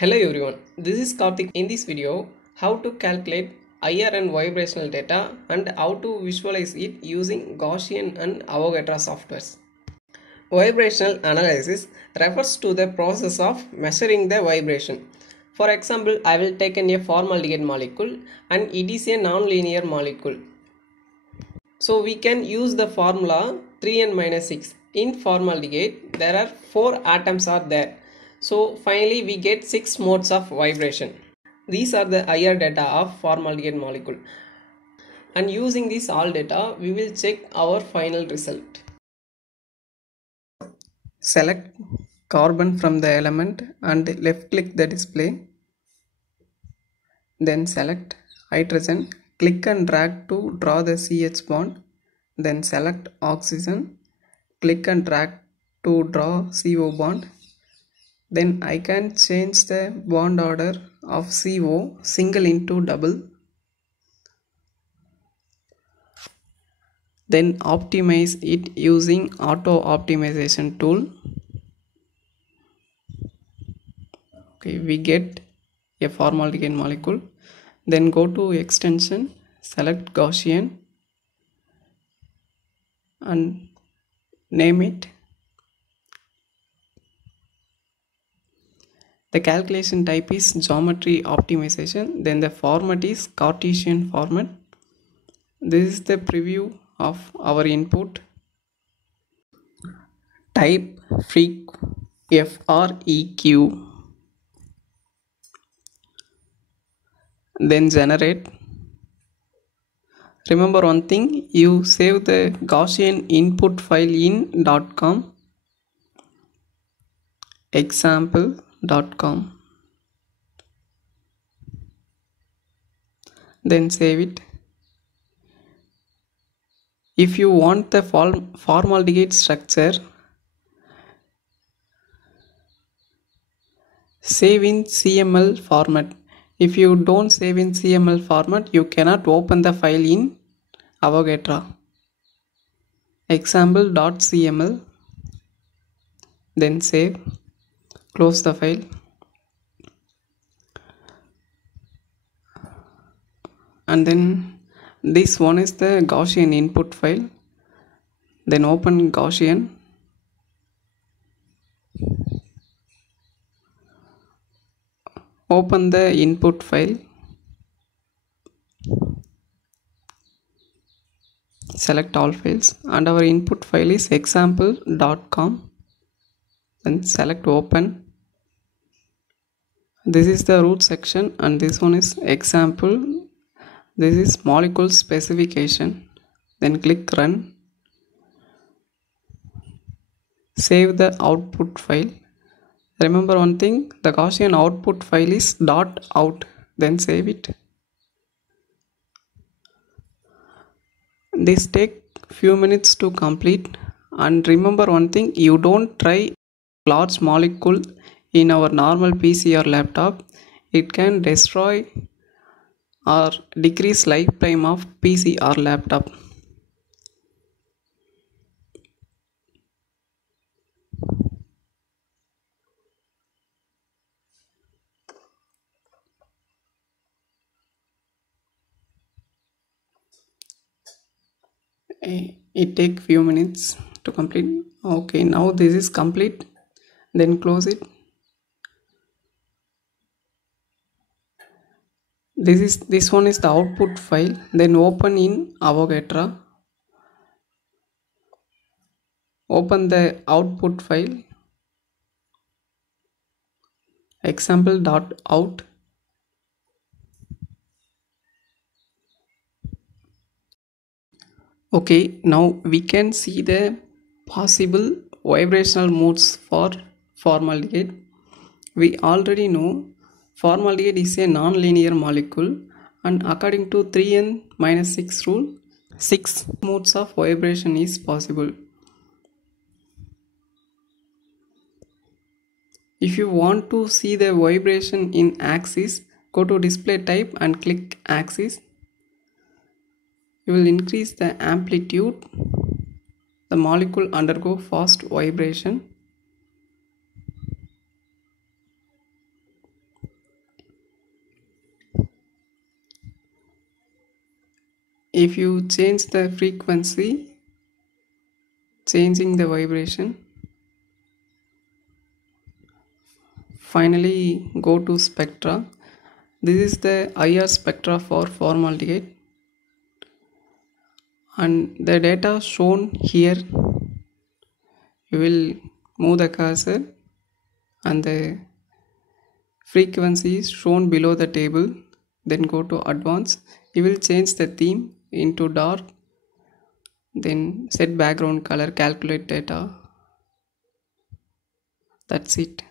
Hello everyone, this is Karthik. In this video, how to calculate IR and vibrational data and how to visualize it using Gaussian and Avogadro softwares. Vibrational analysis refers to the process of measuring the vibration. For example, I will take a formaldehyde molecule and it is a non-linear molecule. So we can use the formula 3n minus 6. In formaldehyde, there are 4 atoms are there. So finally we get 6 modes of vibration. These are the IR data of formaldehyde molecule. And using this all data, we will check our final result. Select carbon from the element and left click the display. Then select hydrogen, click and drag to draw the CH bond. Then select oxygen, click and drag to draw CO bond. Then I can change the bond order of CO single into double. Then optimize it using auto optimization tool. Okay, we get a formaldehyde molecule. Then go to extension, select Gaussian and name it. The calculation type is geometry optimization. Then the format is Cartesian format. This is the preview of our input. Type FREQ. Then generate. Remember one thing, you save the Gaussian input file in .com, example.com. Then save it. If you want the formaldehyde structure, save in CML format. If you don't save in CML format, you cannot open the file in Avogadro. Example.cml. Then save. Close the file. And then this one is the Gaussian input file. Then open Gaussian. Open the input file. Select all files and our input file is example.com. Then select open. This is the root section and this one is example. This is molecule specification. Then click run. Save the output file. Remember one thing, the Gaussian output file is .out. Then save it. This take few minutes to complete. And remember one thing, you don't try large molecule in our normal PC or laptop. It can destroy or decrease lifetime of PC or laptop. It take few minutes to complete. Okay, now this is complete. Then close it. This one is the output file. Then open in Avogadro. Open the output file. Example.out. Okay, now we can see the possible vibrational modes for formaldehyde. We already know formaldehyde is a non-linear molecule and according to 3n minus 6 rule, 6 modes of vibration is possible. If you want to see the vibration in axis, go to display type and click axis. You will increase the amplitude. The molecule undergo fast vibration. If you change the frequency, changing the vibration, finally go to spectra. This is the IR spectra for formaldehyde, and the data shown here, you will move the cursor and the frequency is shown below the table. Then go to advanced. You will change the theme into dark, then set background color, calculate data. That's it.